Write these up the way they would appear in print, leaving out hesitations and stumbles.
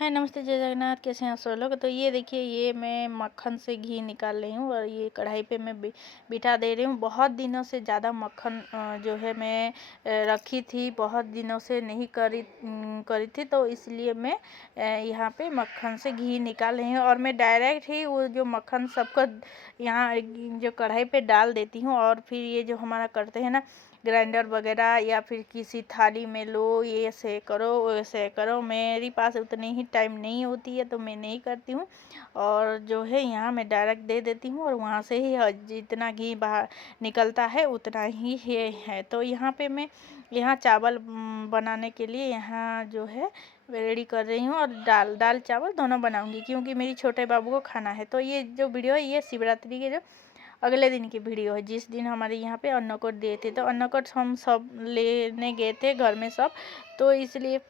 हाय नमस्ते जय जगन्नाथ। कैसे हैं आप सब लोग। तो ये देखिए, ये मैं मक्खन से घी निकाल रही हूँ और ये कढ़ाई पे मैं बिठा दे रही हूँ। बहुत दिनों से ज़्यादा मक्खन जो है मैं रखी थी, बहुत दिनों से नहीं करी थी, तो इसलिए मैं यहाँ पे मक्खन से घी निकाल रही हूँ और मैं डायरेक्ट ही वो जो मक्खन सबको यहाँ जो कढ़ाई पे डाल देती हूँ। और फिर ये जो हमारा करते हैं ना ग्राइंडर वगैरह, या फिर किसी थाली में लो, ये ऐसे करो वैसे करो, मेरी पास उतनी ही टाइम नहीं होती है तो मैं नहीं करती हूँ। और जो है यहाँ मैं डायरेक्ट दे देती हूँ और वहाँ से ही जितना घी बाहर निकलता है उतना ही है। तो यहाँ पे मैं यहाँ चावल बनाने के लिए यहाँ जो है रेडी कर रही हूँ, और दाल चावल दोनों बनाऊंगी क्योंकि मेरी छोटे बाबू को खाना है। तो ये जो वीडियो है ये शिवरात्रि के जो अगले दिन की वीडियो है, जिस दिन हमारे यहाँ पे अन्नकूट दिए थे। तो अन्नकूट हम सब लेने गए थे घर में सब, तो इसलिए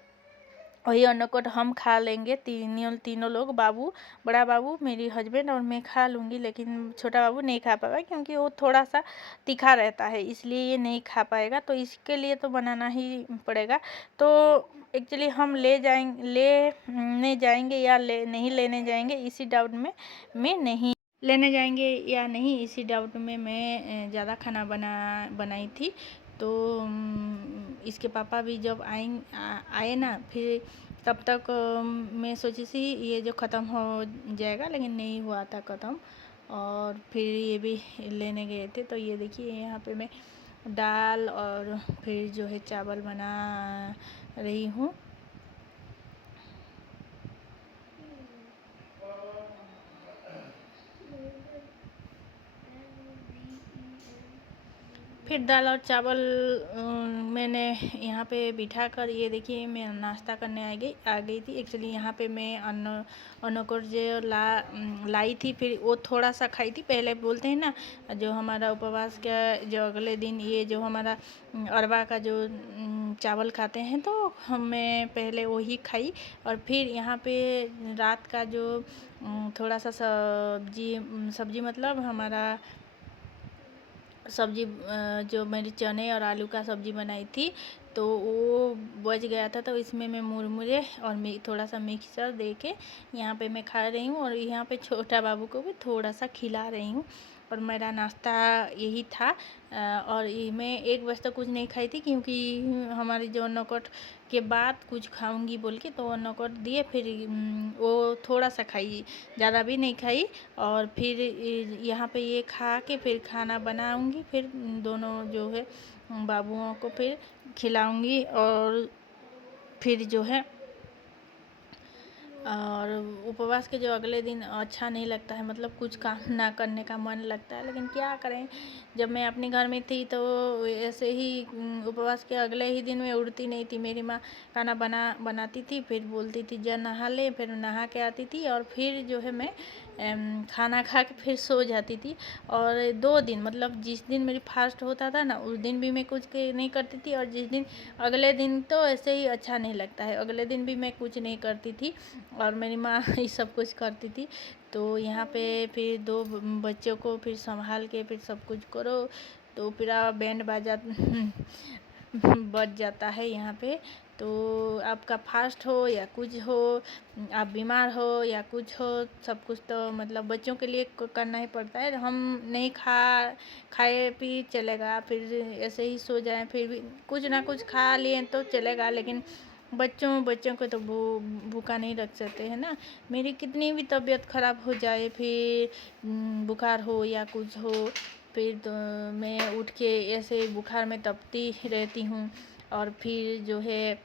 वही अन्नकूट हम खा लेंगे तीनों लोग, बाबू, बड़ा बाबू, मेरी हस्बैंड और मैं खा लूँगी। लेकिन छोटा बाबू नहीं खा पाएगा क्योंकि वो थोड़ा सा तीखा रहता है, इसलिए ये नहीं खा पाएगा। तो इसके लिए तो बनाना ही पड़ेगा। तो एक्चुअली हम लेने जाएंगे या नहीं लेने जाएंगे, इसी डाउट में मैं नहीं लेने जाएंगे या नहीं, इसी डाउट में मैं ज़्यादा खाना बनाई थी। तो इसके पापा भी जब आए ना, फिर तब तक मैं सोची थी ये जो ख़त्म हो जाएगा, लेकिन नहीं हुआ था ख़त्म। और फिर ये भी लेने गए थे। तो ये देखिए यहाँ पे मैं दाल और फिर जो है चावल बना रही हूँ। फिर दाल और चावल मैंने यहाँ पे बिठा कर, ये देखिए मैं नाश्ता करने आ गई थी। एक्चुअली यहाँ पे मैं अन्नकूट जो लाई थी, फिर वो थोड़ा सा खाई थी। पहले बोलते हैं ना जो हमारा उपवास का जो अगले दिन ये जो हमारा अरवा का जो चावल खाते हैं, तो मैं पहले वही खाई। और फिर यहाँ पे रात का जो थोड़ा सा सब्जी मतलब हमारा सब्जी जो मेरी चने और आलू का सब्जी बनाई थी, तो वो बच गया था। तो इसमें मैं मुरमुरे और थोड़ा सा मिक्सचर दे के यहाँ पे मैं खा रही हूँ, और यहाँ पे छोटा बाबू को भी थोड़ा सा खिला रही हूँ। और मेरा नाश्ता यही था। और मैं 1 बजे तक कुछ नहीं खाई थी क्योंकि हमारी जो अन्नकूट के बाद कुछ खाऊंगी बोल के, तो अन्नकूट दिए, फिर वो थोड़ा सा खाई, ज़्यादा भी नहीं खाई। और फिर यहाँ पे ये खा के फिर खाना बनाऊंगी, फिर दोनों जो है बाबुओं को फिर खिलाऊंगी। और फिर जो है और उपवास के जो अगले दिन अच्छा नहीं लगता है, मतलब कुछ काम ना करने का मन लगता है। लेकिन क्या करें, जब मैं अपने घर में थी तो ऐसे ही उपवास के अगले ही दिन मैं उठती नहीं थी। मेरी माँ खाना बनाती थी, फिर बोलती थी जा नहा ले, फिर नहा के आती थी और फिर जो है मैं खाना खा के फिर सो जाती थी। और 2 दिन मतलब जिस दिन मेरी फास्ट होता था ना, उस दिन भी मैं कुछ नहीं करती थी, और जिस दिन अगले दिन तो ऐसे ही अच्छा नहीं लगता है, अगले दिन भी मैं कुछ नहीं करती थी और मेरी माँ ही सब कुछ करती थी। तो यहाँ पे फिर 2 बच्चों को फिर संभाल के फिर सब कुछ करो, तो पूरा बैंड बाजा बज जाता है यहाँ पे। तो आपका फास्ट हो या कुछ हो, आप बीमार हो या कुछ हो, सब कुछ तो मतलब बच्चों के लिए करना ही पड़ता है। हम नहीं खाए पी चलेगा, फिर ऐसे ही सो जाएं, फिर भी कुछ ना कुछ खा लिए तो चलेगा, लेकिन बच्चों को तो भूखा नहीं रख सकते हैं ना। मेरी कितनी भी तबीयत ख़राब हो जाए, फिर बुखार हो या कुछ हो, फिर तो मैं उठ के ऐसे बुखार में तपती रहती हूँ। और फिर जो है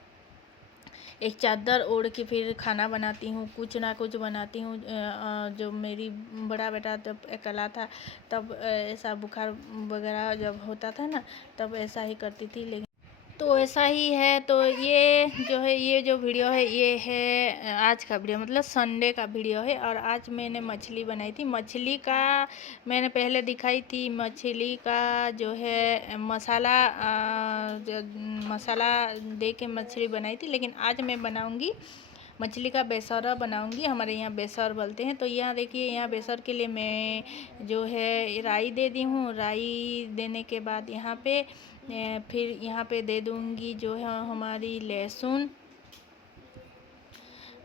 एक चादर ओढ़ के फिर खाना बनाती हूँ, कुछ ना कुछ बनाती हूँ। जो मेरी बड़ा बेटा जब अकेला था, तब ऐसा बुखार वगैरह जब होता था ना, तब ऐसा ही करती थी। लेकिन तो ऐसा ही है। तो ये जो है, ये जो वीडियो है ये है आज का वीडियो, मतलब संडे का वीडियो है। और आज मैंने मछली बनाई थी। मछली का मैंने पहले दिखाई थी, मछली का जो है मसाला दे के मछली बनाई थी। लेकिन आज मैं बनाऊंगी मछली का बेसरा बनाऊंगी। हमारे यहाँ बेसर बोलते हैं। तो यहाँ देखिए, यहाँ बेसर के लिए मैं जो है राई दे दी हूँ। राई देने के बाद यहाँ पे फिर यहाँ पे दे दूँगी जो है हमारी लहसुन,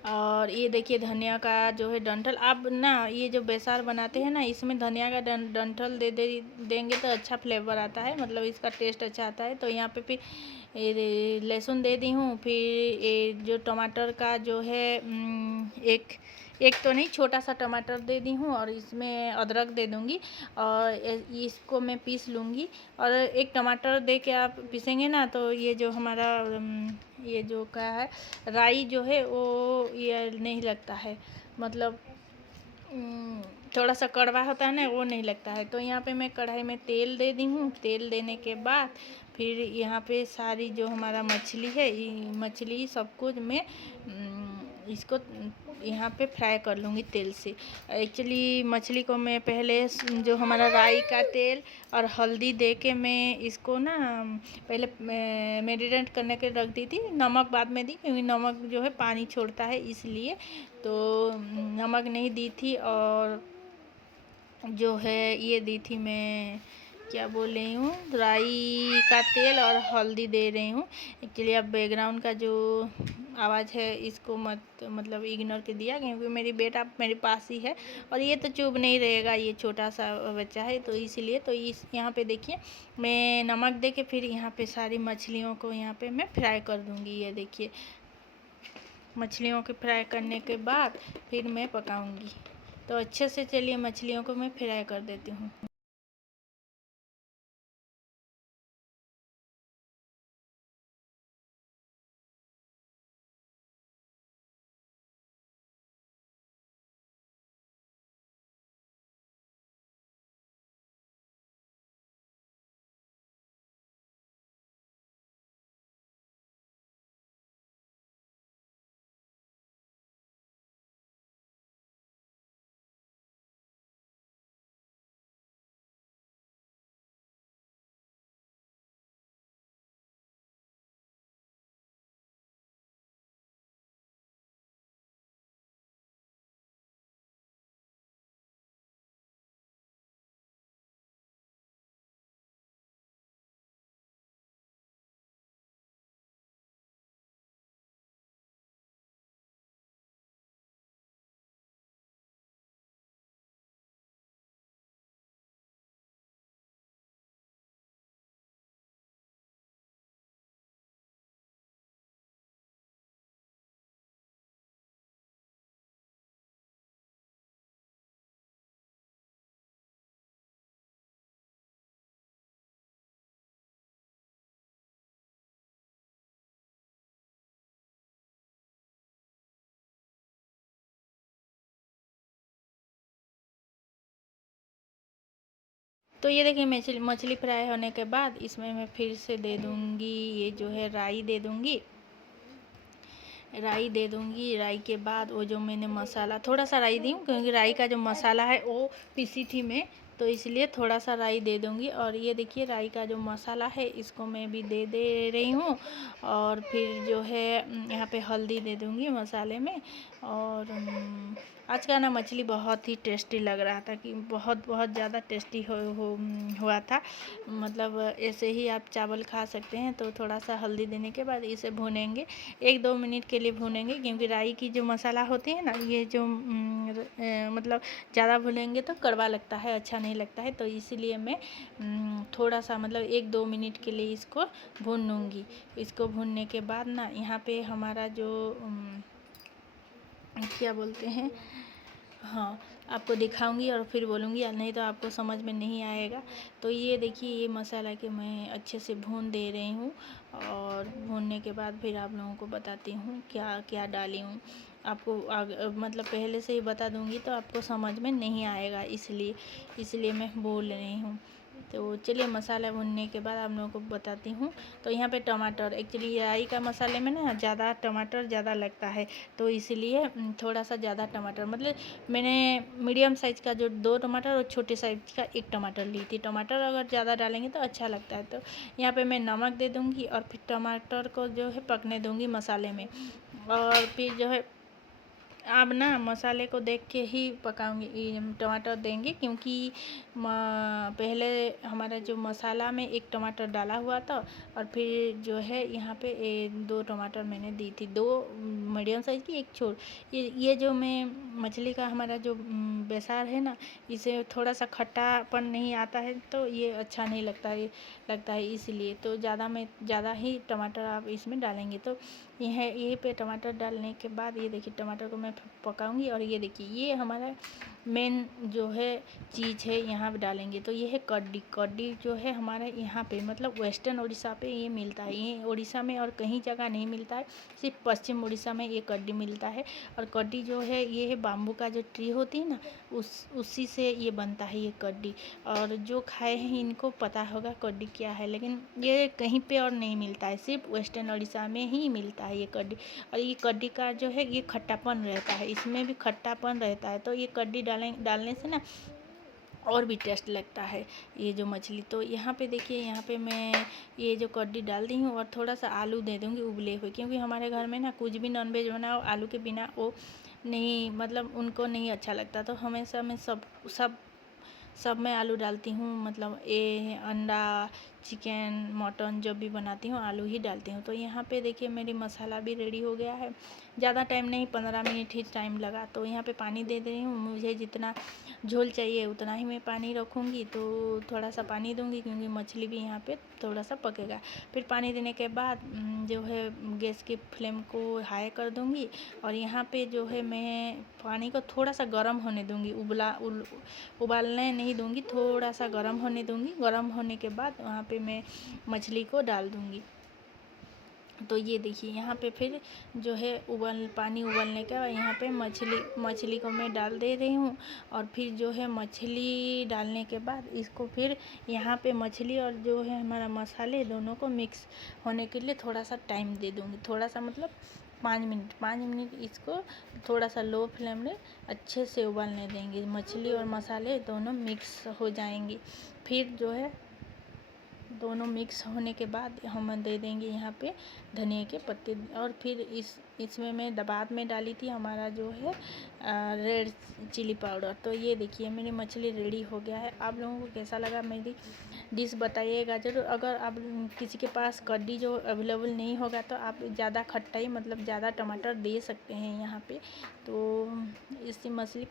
और ये देखिए धनिया का जो है डंठल, आप ना ये जो बेसार बनाते हैं ना इसमें धनिया का डंठल देंगे तो अच्छा फ्लेवर आता है, मतलब इसका टेस्ट अच्छा आता है। तो यहाँ पे फिर ये लहसुन दे दी हूँ। फिर ये जो टमाटर का जो है एक एक तो नहीं, छोटा सा टमाटर दे दी हूँ और इसमें अदरक दे दूँगी और इसको मैं पीस लूँगी। और एक टमाटर दे के आप पीसेंगे ना तो ये जो हमारा ये जो क्या है राई जो है वो ये नहीं लगता है, मतलब थोड़ा सा कड़वा होता है ना, वो नहीं लगता है। तो यहाँ पे मैं कढ़ाई में तेल दे दी हूँ। तेल देने के बाद फिर यहाँ पे सारी जो हमारा मछली है, मछली सब कुछ मैं इसको यहाँ पे फ्राई कर लूँगी तेल से। एक्चुअली मछली को मैं पहले जो हमारा राई का तेल और हल्दी दे के मैं इसको ना पहले मैरिनेट करने के रख दी थी। नमक बाद में दी क्योंकि नमक जो है पानी छोड़ता है इसलिए, तो नमक नहीं दी थी। और जो है ये दी थी मैं क्या बोल रही हूँ, राई का तेल और हल्दी दे रही हूँ। एक्चुअली अब बैकग्राउंड का जो आवाज़ है इसको मत मतलब इग्नोर कर दिया क्योंकि मेरी बेटा मेरे पास ही है और ये तो चुप नहीं रहेगा, ये छोटा सा बच्चा है तो इसीलिए। तो इस यहाँ पे देखिए मैं नमक दे के फिर यहाँ पे सारी मछलियों को यहाँ पे मैं फ्राई कर दूँगी। ये देखिए मछलियों के फ्राई करने के बाद फिर मैं पकाऊँगी। तो अच्छे से चलिए मछलियों को मैं फ्राई कर देती हूँ। तो ये देखिए मछली फ्राई होने के बाद इसमें मैं फिर से दे दूँगी ये जो है राई दे दूँगी। राई दे दूँगी। राई के बाद वो जो मैंने मसाला थोड़ा सा राई दी हूँ क्योंकि राई का जो मसाला है वो पीसी थी मैं, तो इसलिए थोड़ा सा राई दे दूँगी। और ये देखिए राई का जो मसाला है इसको मैं भी दे रही हूँ। और फिर जो है यहाँ पे हल्दी दे दूँगी मसाले में। और आज का ना मछली बहुत ही टेस्टी लग रहा था कि बहुत बहुत ज़्यादा टेस्टी हुआ था। मतलब ऐसे ही आप चावल खा सकते हैं। तो थोड़ा सा हल्दी देने के बाद इसे भूनेंगे 1-2 मिनट के लिए भूनेंगे क्योंकि राई की जो मसाला होती है ना ये जो मतलब ज़्यादा भूनेंगे तो कड़वा लगता है, अच्छा नहीं लगता है। तो इसीलिए मैं थोड़ा सा मतलब 1-2 मिनट के लिए इसको भून लूँगी। इसको भूनने के बाद ना यहाँ पे हमारा जो क्या बोलते हैं, हाँ आपको दिखाऊंगी और फिर बोलूँगी, या नहीं तो आपको समझ में नहीं आएगा। तो ये देखिए ये मसाला के मैं अच्छे से भून दे रही हूँ और भूनने के बाद फिर आप लोगों को बताती हूँ क्या क्या डाली हूँ। आपको मतलब पहले से ही बता दूँगी तो आपको समझ में नहीं आएगा, इसलिए मैं बोल रही हूँ। तो चलिए मसाला भुनने के बाद आप लोगों को बताती हूँ। तो यहाँ पे टमाटर, एक्चुअली राई का मसाले में ना ज़्यादा टमाटर ज़्यादा लगता है तो इसलिए थोड़ा सा ज़्यादा टमाटर, मतलब मैंने मीडियम साइज़ का जो 2 टमाटर और छोटे साइज़ का 1 टमाटर ली थी। टमाटर अगर ज़्यादा डालेंगे तो अच्छा लगता है। तो यहाँ पे मैं नमक दे दूँगी और फिर टमाटर को जो है पकने दूँगी मसाले में। और फिर जो है अब ना मसाले को देख के ही पकाऊंगी, टमाटर देंगे, क्योंकि पहले हमारा जो मसाला में एक टमाटर डाला हुआ था और फिर जो है यहाँ पे 2 टमाटर मैंने दी थी, 2 मीडियम साइज़ की, एक छोट। ये जो मैं मछली का हमारा जो बेसार है ना, इसे थोड़ा सा खट्टापन नहीं आता है तो ये अच्छा नहीं लगता है इसलिए तो ज़्यादा ही टमाटर आप इसमें डालेंगे। तो यही पे टमाटर डालने के बाद ये देखिए टमाटर को मैं पकाऊंगी और ये देखिए ये हमारा मेन जो है चीज़ है यहाँ पे डालेंगे। तो ये है कड्डी जो है हमारे यहाँ पे मतलब वेस्टर्न उड़ीसा पे ये मिलता है। ये उड़ीसा में और कहीं जगह नहीं मिलता है, सिर्फ पश्चिम उड़ीसा में ये कड्डी मिलता है। और कड्डी जो है ये है बाम्बू का जो ट्री होती है ना, उसी से ये बनता है ये कड्डी। और जो खाए हैं इनको पता होगा कड्डी क्या है, लेकिन ये कहीं पे और नहीं मिलता है, सिर्फ वेस्टर्न उड़ीसा में ही मिलता है ये कड्डी। और ये कड्डी का जो है ये खट्टापन रहता है, इसमें भी खट्टापन रहता है। तो ये कड्डी डालने से ना और भी टेस्ट लगता है ये जो मछली। तो यहाँ पे देखिए, यहाँ पे मैं ये जो कड्डी डाल दी हूँ और थोड़ा सा आलू दे दूँगी उबले हुए, क्योंकि हमारे घर में ना कुछ भी नॉनवेज बनाओ आलू के बिना वो नहीं, मतलब उनको नहीं अच्छा लगता। तो हमेशा मैं सब में आलू डालती हूँ, मतलब ये अंडा, चिकन, मटन जब भी बनाती हूँ आलू ही डालती हूँ। तो यहाँ पे देखिए मेरी मसाला भी रेडी हो गया है, ज़्यादा टाइम नहीं, 15 मिनट ही टाइम लगा। तो यहाँ पे पानी दे रही हूँ, मुझे जितना झोल चाहिए उतना ही मैं पानी रखूँगी। तो थोड़ा सा पानी दूँगी क्योंकि मछली भी यहाँ पे थोड़ा सा पकेगा। फिर पानी देने के बाद जो है गैस की फ्लेम को हाई कर दूँगी और यहाँ पे जो है मैं पानी को थोड़ा सा गर्म होने दूँगी, उबालने नहीं दूँगी, थोड़ा सा गर्म होने दूँगी। गर्म होने के बाद वहाँ पे मैं मछली को डाल दूँगी। तो ये देखिए यहाँ पे फिर जो है पानी उबलने के बाद यहाँ पे मछली को मैं डाल दे रही हूँ। और फिर जो है मछली डालने के बाद इसको फिर यहाँ पे मछली और जो है हमारा मसाले दोनों को मिक्स होने के लिए थोड़ा सा टाइम दे दूँगी, थोड़ा सा मतलब 5 मिनट इसको थोड़ा सा लो फ्लेम में अच्छे से उबालने देंगे। मछली और मसाले दोनों मिक्स हो जाएंगे। फिर जो है दोनों मिक्स होने के बाद हम दे देंगे यहाँ पे धनिया के पत्ते। और फिर इसमें मैं बाद में डाली थी हमारा जो है रेड चिली पाउडर। तो ये देखिए मेरी मछली रेडी हो गया है। आप लोगों को कैसा लगा मेरी डिश बताइएगा ज़रूर। अगर आप किसी के पास कड्डी जो अवेलेबल नहीं होगा तो आप ज़्यादा खट्टाई मतलब ज़्यादा टमाटर दे सकते हैं यहाँ पे। तो इससे मछली